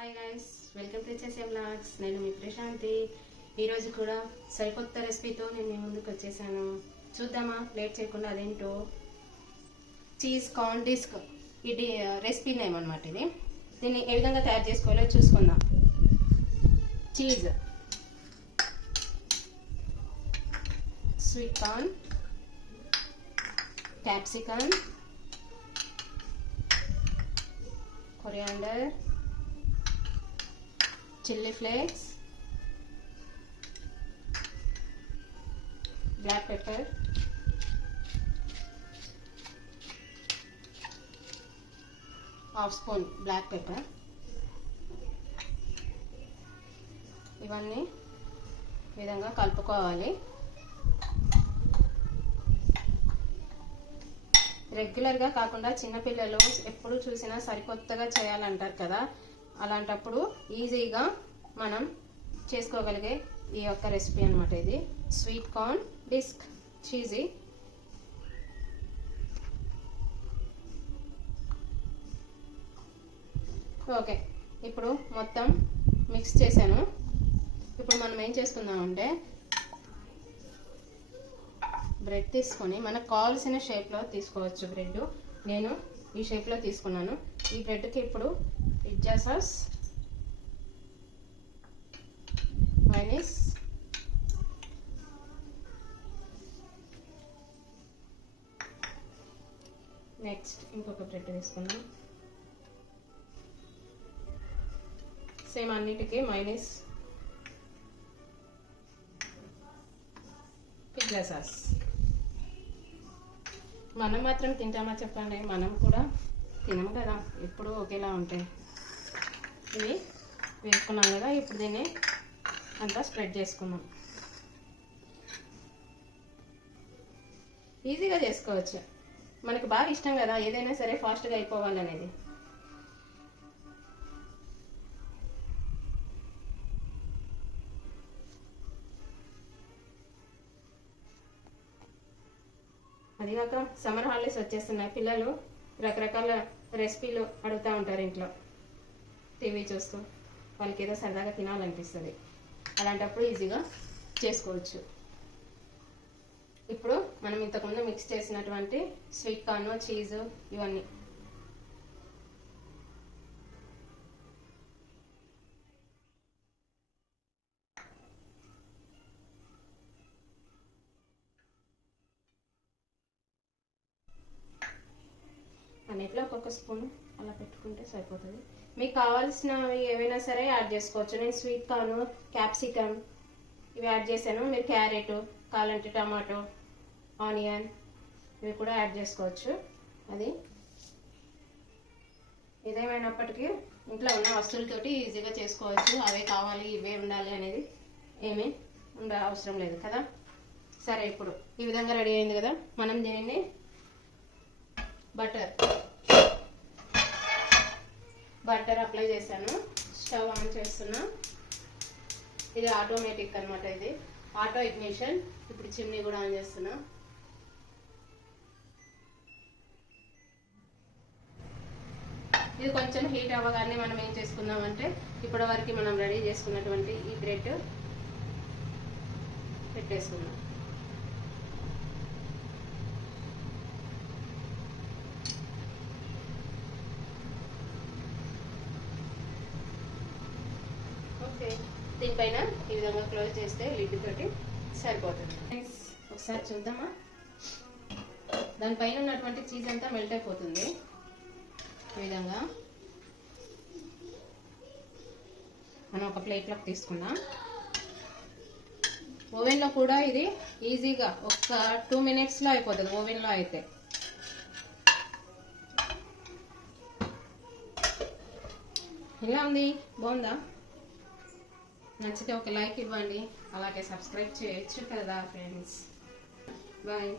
Hi guys, welcome to చేసే vlogs. నేను మీ ప్రశాంతి. ఈరోజు కూడా సరికొత్త రెసిపీతో నేను మీ ముందుకు వచ్చేసాను. చూద్దామా లేట్ చేయకుండా అదేంటో. చీజ్ కార్న్ డిస్క్, ఇది రెసిపీ నేమ్ అనమాట. ఇది దీన్ని ఏ విధంగా తయారు చేసుకోవాలో చూసుకుందాం. Cheese, sweet corn, capsicum, coriander, chili flakes, black pepper, half spoon black pepper. ఇవన్నీ విధంగా కలుపుకోవాలి. రెగ్యులర్గా కాకుండా చిన్నపిల్లలు ఎప్పుడు చూసినా సరికొత్తగా చేయాలంటారు కదా, అలాంటప్పుడు ఈజీగా మనం చేసుకోగలిగే ఈ యొక్క రెసిపీ అనమాట. ఇది sweet corn disc cheesy. Okay, ఇప్పుడు మొత్తం మిక్స్ చేశాను. ఇప్పుడు మనం ఏం చేసుకుందామంటే బ్రెడ్ తీసుకొని మనకు కావాల్సిన షేప్లో తీసుకోవచ్చు. బ్రెడ్ నేను ఈ షేప్లో తీసుకున్నాను. ఈ బ్రెడ్కి ఇప్పుడు పిజ్జా సాస్, మైనస్, నెక్స్ట్ ఇంకొక బ్రెడ్ తీసుకుందాం. సేమ్ అన్నిటికీ మైనస్, పిజ్జా సాస్. మనం మాత్రం తింటామా చెప్పండి? మనం కూడా తినము కదా, ఎప్పుడు ఒకేలా ఉంటాయి. ఇవి వేసుకున్నాం కదా, ఇప్పుడు దీన్ని అంతా స్ప్రెడ్ చేసుకున్నాం. ఈజీగా చేసుకోవచ్చు. మనకు బాగా ఇష్టం కదా ఏదైనా సరే ఫాస్ట్గా అయిపోవాలనేది. అదిగాక సమ్మర్ హాలిడేస్ వచ్చేస్తున్నాయి. పిల్లలు రకరకాల రెసిపీలు అడుగుతూ ఉంటారు ఇంట్లో టీవీ చూస్తూ. వాళ్ళకి ఏదో సరదాగా తినాలనిపిస్తుంది. అలాంటప్పుడు ఈజీగా చేసుకోవచ్చు. ఇప్పుడు మనం ఇంతకుముందు మిక్స్ చేసినటువంటి స్వీట్ కార్న్, చీజ్ ఇవన్నీ అన్నిట్లో ఒక్కొక్క స్పూన్ అలా పెట్టుకుంటే సరిపోతుంది. మీకు కావాల్సినవి ఏవైనా సరే యాడ్ చేసుకోవచ్చు. నేను స్వీట్ కార్న్, క్యాప్సికమ్ ఇవి యాడ్ చేశాను. మీరు క్యారెట్ కావాలంటే టమాటో, ఆనియన్ ఇవి కూడా యాడ్ చేసుకోవచ్చు. అది ఏదేమైనప్పటికీ ఇంట్లో ఉన్న వస్తువులతోటి ఈజీగా చేసుకోవచ్చు. అవే కావాలి ఇవే ఉండాలి అనేది ఏమీ అవసరం లేదు కదా. సరే, ఇప్పుడు ఈ విధంగా రెడీ అయింది కదా. మనం దీనిని బటర్ అప్లై చేశాను. స్టవ్ ఆన్ చేస్తున్నా. ఇది ఆటోమేటిక్ అనమాట. ఇది ఆటో ఇగ్నిషన్. ఇప్పుడు చిమ్నీ కూడా ఆన్ చేస్తున్నా. ఇది కొంచెం హీట్ అవ్వగానే మనం ఏం చేసుకుందామంటే ఇప్పటి వరకు మనం రెడీ చేసుకున్నటువంటి ఈ బ్రెడ్ పెట్టేసుకుందాం. దీనిపైన ఈ విధంగా క్లోజ్ చేస్తే లిడ్ తోటి సరిపోతుంది. ఒకసారి చూద్దామా. దానిపైన ఉన్నటువంటి చీజ్ అంతా మెల్ట్ అయిపోతుంది. ఈ విధంగా మనం ఒక ప్లేట్లోకి తీసుకున్నాం. ఓవెన్లో కూడా ఇది ఈజీగా ఒక 2 minutesలో అయిపోతుంది. ఓవెన్లో అయితే ఇలా ఉంది. బాగుందా? నచ్చితే ఒక లైక్ ఇవ్వండి. అలాగే సబ్స్క్రైబ్ చేయొచ్చు కదా ఫ్రెండ్స్. బాయ్.